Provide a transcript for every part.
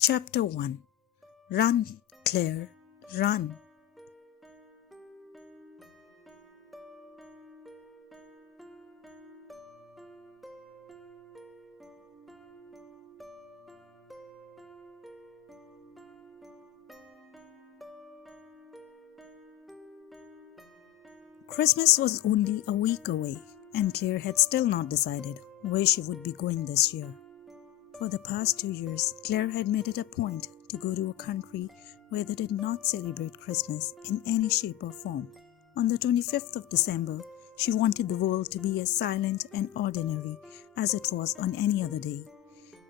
Chapter 1. Run, Claire, run. Christmas was only a week away, and Claire had still not decided where she would be going this year. For the past 2 years, Claire had made it a point to go to a country where they did not celebrate Christmas in any shape or form. On the 25th of December, she wanted the world to be as silent and ordinary as it was on any other day.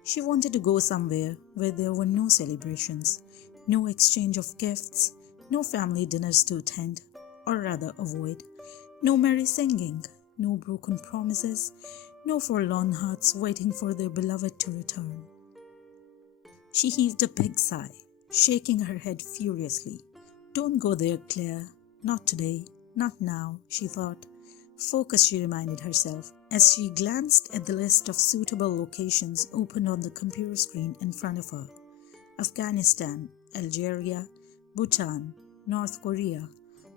She wanted to go somewhere where there were no celebrations, no exchange of gifts, no family dinners to attend, or rather avoid, no merry singing, no broken promises, no forlorn hearts waiting for their beloved to return. She heaved a big sigh, shaking her head furiously. "Don't go there, Claire. Not today. Not now," she thought. "Focus," she reminded herself, as she glanced at the list of suitable locations opened on the computer screen in front of her. Afghanistan, Algeria, Bhutan, North Korea,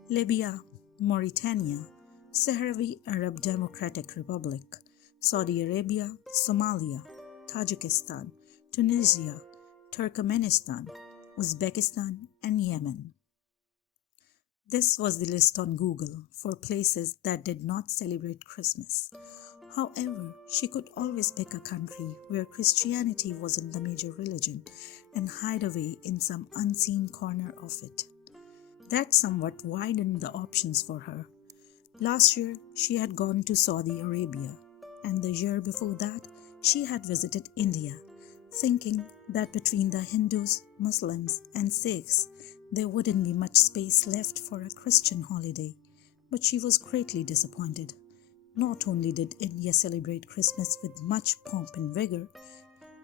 Libya, Mauritania, Sahrawi Arab Democratic Republic, Saudi Arabia, Somalia, Tajikistan, Tunisia, Turkmenistan, Uzbekistan, and Yemen. This was the list on Google for places that did not celebrate Christmas. However, she could always pick a country where Christianity wasn't the major religion and hide away in some unseen corner of it. That somewhat widened the options for her. Last year, she had gone to Saudi Arabia, and the year before that, she had visited India, thinking that between the Hindus, Muslims, and Sikhs, there wouldn't be much space left for a Christian holiday. But she was greatly disappointed. Not only did India celebrate Christmas with much pomp and vigor,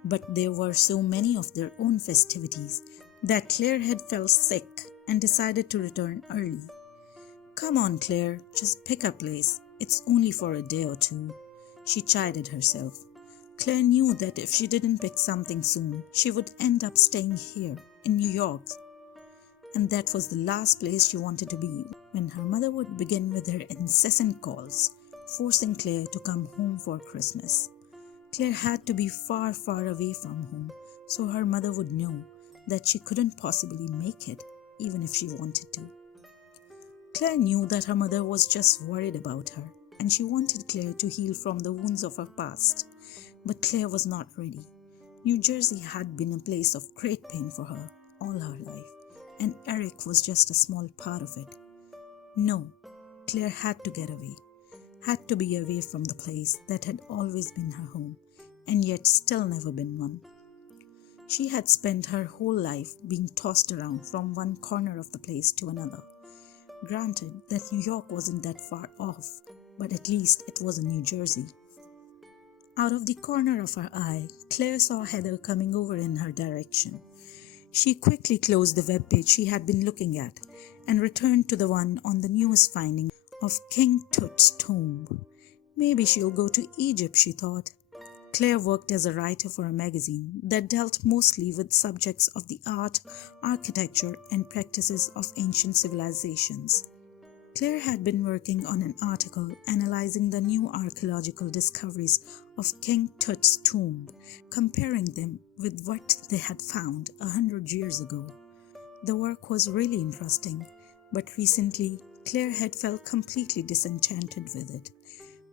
but there were so many of their own festivities that Claire had felt sick and decided to return early. "Come on, Claire, just pick a place. It's only for a day or two," she chided herself. Claire knew that if she didn't pick something soon, she would end up staying here in New York. And that was the last place she wanted to be when her mother would begin with her incessant calls, forcing Claire to come home for Christmas. Claire had to be far, far away from home, so her mother would know that she couldn't possibly make it, even if she wanted to. Claire knew that her mother was just worried about her, and she wanted Claire to heal from the wounds of her past. But Claire was not ready. New Jersey had been a place of great pain for her all her life, and Eric was just a small part of it. No, Claire had to get away, had to be away from the place that had always been her home, and yet still never been one. She had spent her whole life being tossed around from one corner of the place to another. Granted that New York wasn't that far off, but at least it was in New Jersey. Out of the corner of her eye, Claire saw Heather coming over in her direction. She quickly closed the web page she had been looking at and returned to the one on the newest finding of King Tut's tomb. Maybe she'll go to Egypt, she thought. Claire worked as a writer for a magazine that dealt mostly with subjects of the art, architecture, and practices of ancient civilizations. Claire had been working on an article analyzing the new archaeological discoveries of King Tut's tomb, comparing them with what they had found 100 years ago. The work was really interesting, but recently Claire had felt completely disenchanted with it.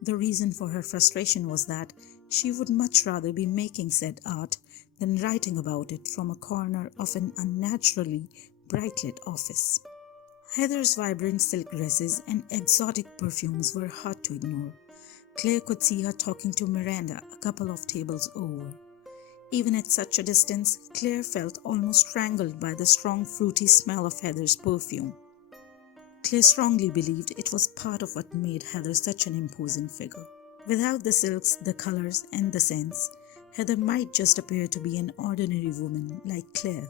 The reason for her frustration was that she would much rather be making said art than writing about it from a corner of an unnaturally bright-lit office. Heather's vibrant silk dresses and exotic perfumes were hard to ignore. Claire could see her talking to Miranda a couple of tables over. Even at such a distance, Claire felt almost strangled by the strong fruity smell of Heather's perfume. Claire strongly believed it was part of what made Heather such an imposing figure. Without the silks, the colors, and the scents, Heather might just appear to be an ordinary woman like Claire.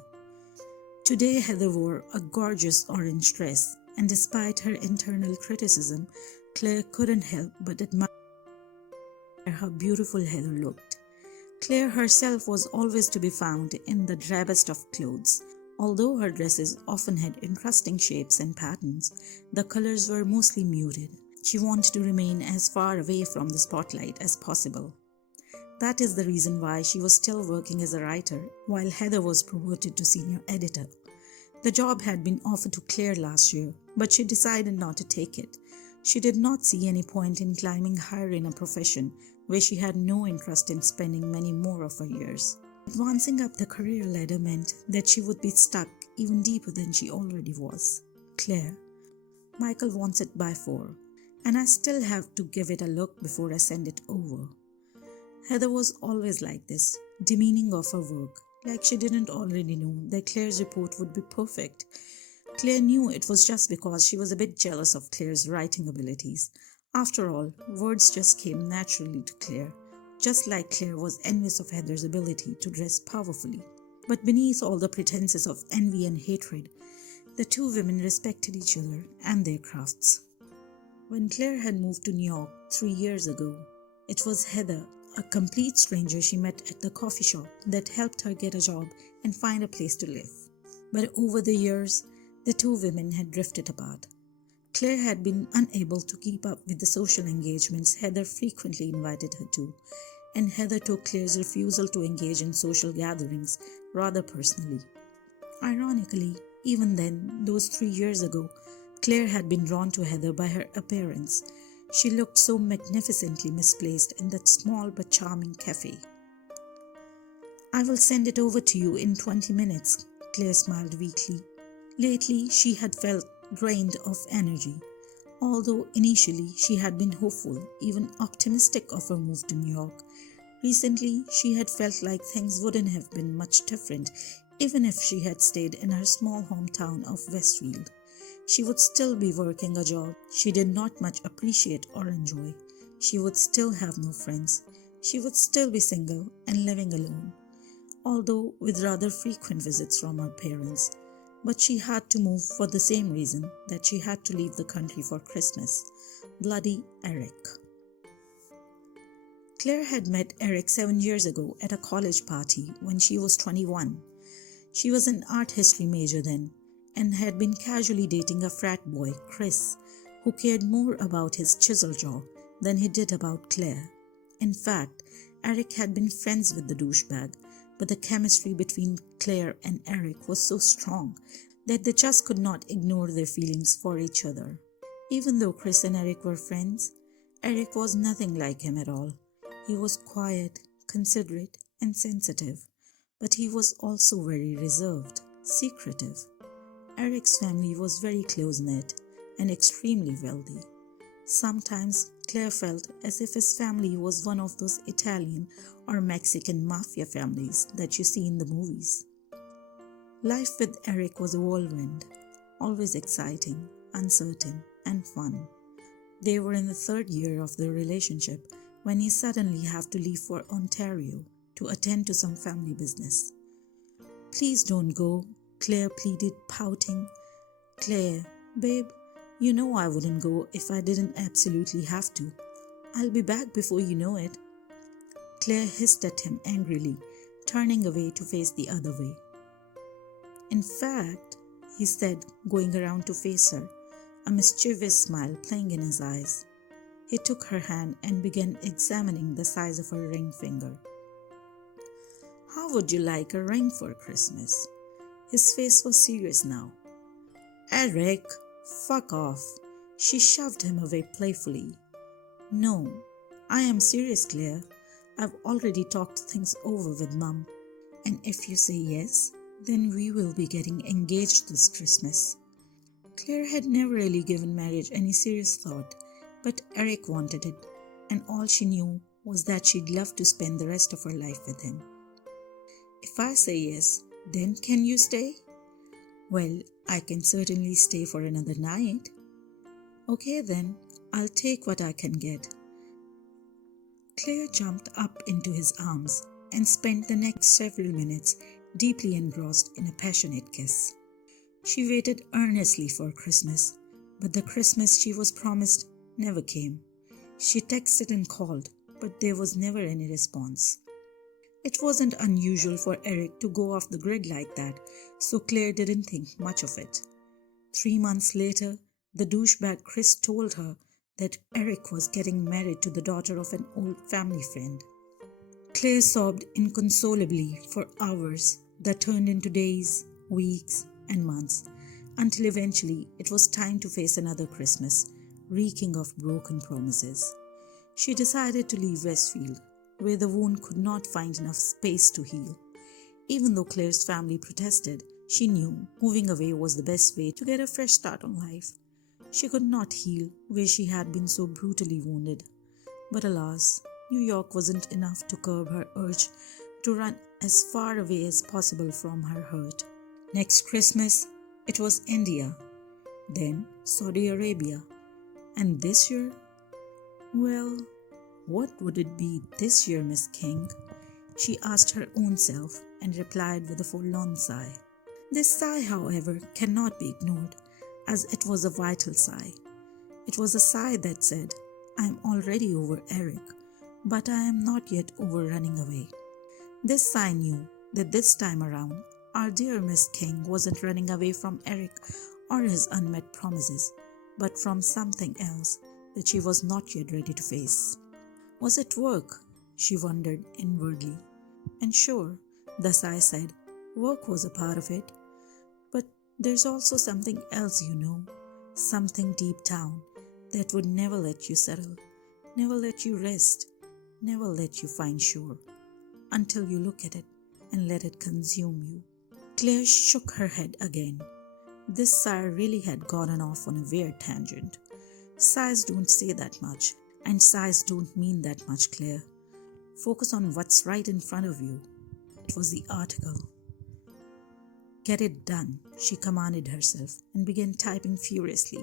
Today, Heather wore a gorgeous orange dress, and despite her internal criticism, Claire couldn't help but admire how beautiful Heather looked. Claire herself was always to be found in the drabbest of clothes. Although her dresses often had interesting shapes and patterns, the colors were mostly muted. She wanted to remain as far away from the spotlight as possible. That is the reason why she was still working as a writer while Heather was promoted to senior editor. The job had been offered to Claire last year, but she decided not to take it. She did not see any point in climbing higher in a profession where she had no interest in spending many more of her years. Advancing up the career ladder meant that she would be stuck even deeper than she already was. Claire, Michael wants it by 4, and I still have to give it a look before I send it over. Heather was always like this, demeaning of her work, like she didn't already know that Claire's report would be perfect. Claire knew it was just because she was a bit jealous of Claire's writing abilities. After all, words just came naturally to Claire, just like Claire was envious of Heather's ability to dress powerfully. But beneath all the pretenses of envy and hatred, the two women respected each other and their crafts. When Claire had moved to New York 3 years ago, it was Heather, a complete stranger she met at the coffee shop, that helped her get a job and find a place to live. But over the years, the two women had drifted apart. Claire had been unable to keep up with the social engagements Heather frequently invited her to, and Heather took Claire's refusal to engage in social gatherings rather personally. Ironically, even then, those 3 years ago, Claire had been drawn to Heather by her appearance. She looked so magnificently misplaced in that small but charming cafe. "I will send it over to you in 20 minutes, Claire smiled weakly. Lately, she had felt drained of energy. Although initially she had been hopeful, even optimistic of her move to New York, recently she had felt like things wouldn't have been much different even if she had stayed in her small hometown of Westfield. She would still be working a job she did not much appreciate or enjoy. She would still have no friends. She would still be single and living alone, although with rather frequent visits from her parents. But she had to move for the same reason that she had to leave the country for Christmas: bloody Eric. Claire had met Eric 7 years ago at a college party when she was 21. She was an art history major then, and had been casually dating a frat boy, Chris, who cared more about his chisel jaw than he did about Claire. In fact, Eric had been friends with the douchebag, but the chemistry between Claire and Eric was so strong that they just could not ignore their feelings for each other. Even though Chris and Eric were friends, Eric was nothing like him at all. He was quiet, considerate, and sensitive, but he was also very reserved, secretive. Eric's family was very close-knit and extremely wealthy. Sometimes Claire felt as if his family was one of those Italian or Mexican mafia families that you see in the movies. Life with Eric was a whirlwind, always exciting, uncertain, and fun. They were in the 3rd year of their relationship when he suddenly had to leave for Ontario to attend to some family business. "Please don't go," Claire pleaded, pouting. "Claire, babe, you know I wouldn't go if I didn't absolutely have to. I'll be back before you know it." Claire hissed at him angrily, turning away to face the other way. "In fact," he said, going around to face her, a mischievous smile playing in his eyes. He took her hand and began examining the size of her ring finger. "How would you like a ring for Christmas?" His face was serious now. "Eric, fuck off." She shoved him away playfully. "No, I am serious, Claire. I've already talked things over with Mum, and if you say yes, then we will be getting engaged this Christmas." Claire had never really given marriage any serious thought, but Eric wanted it, and all she knew was that she'd love to spend the rest of her life with him. "If I say yes, then can you stay?" "Well, I can certainly stay for another night." "Okay then, I'll take what I can get." Claire jumped up into his arms and spent the next several minutes deeply engrossed in a passionate kiss. She waited earnestly for Christmas, but the Christmas she was promised never came. She texted and called, but there was never any response. It wasn't unusual for Eric to go off the grid like that, so Claire didn't think much of it. 3 months later, the douchebag Chris told her that Eric was getting married to the daughter of an old family friend. Claire sobbed inconsolably for hours that turned into days, weeks, and months, until eventually it was time to face another Christmas, reeking of broken promises. She decided to leave Westfield, where the wound could not find enough space to heal. Even though Claire's family protested, she knew moving away was the best way to get a fresh start on life. She could not heal where she had been so brutally wounded. But alas, New York wasn't enough to curb her urge to run as far away as possible from her hurt. Next Christmas, it was India, then Saudi Arabia, and this year? Well, what would it be this year, Miss King? She asked her own self and replied with a forlorn sigh. This sigh, however, cannot be ignored, as it was a vital sigh. It was a sigh that said, I am already over Eric, but I am not yet over running away. This sigh knew that this time around, our dear Miss King wasn't running away from Eric or his unmet promises, but from something else that she was not yet ready to face. Was it work? She wondered inwardly. And sure, the sigh said, work was a part of it. But there's also something else, something deep down that would never let you settle, never let you rest, never let you find sure, until you look at it and let it consume you. Claire shook her head again. This sigh really had gotten off on a weird tangent. Sighs don't say that much, and sighs don't mean that much, Claire. Focus on what's right in front of you. It was the article. Get it done, she commanded herself and began typing furiously.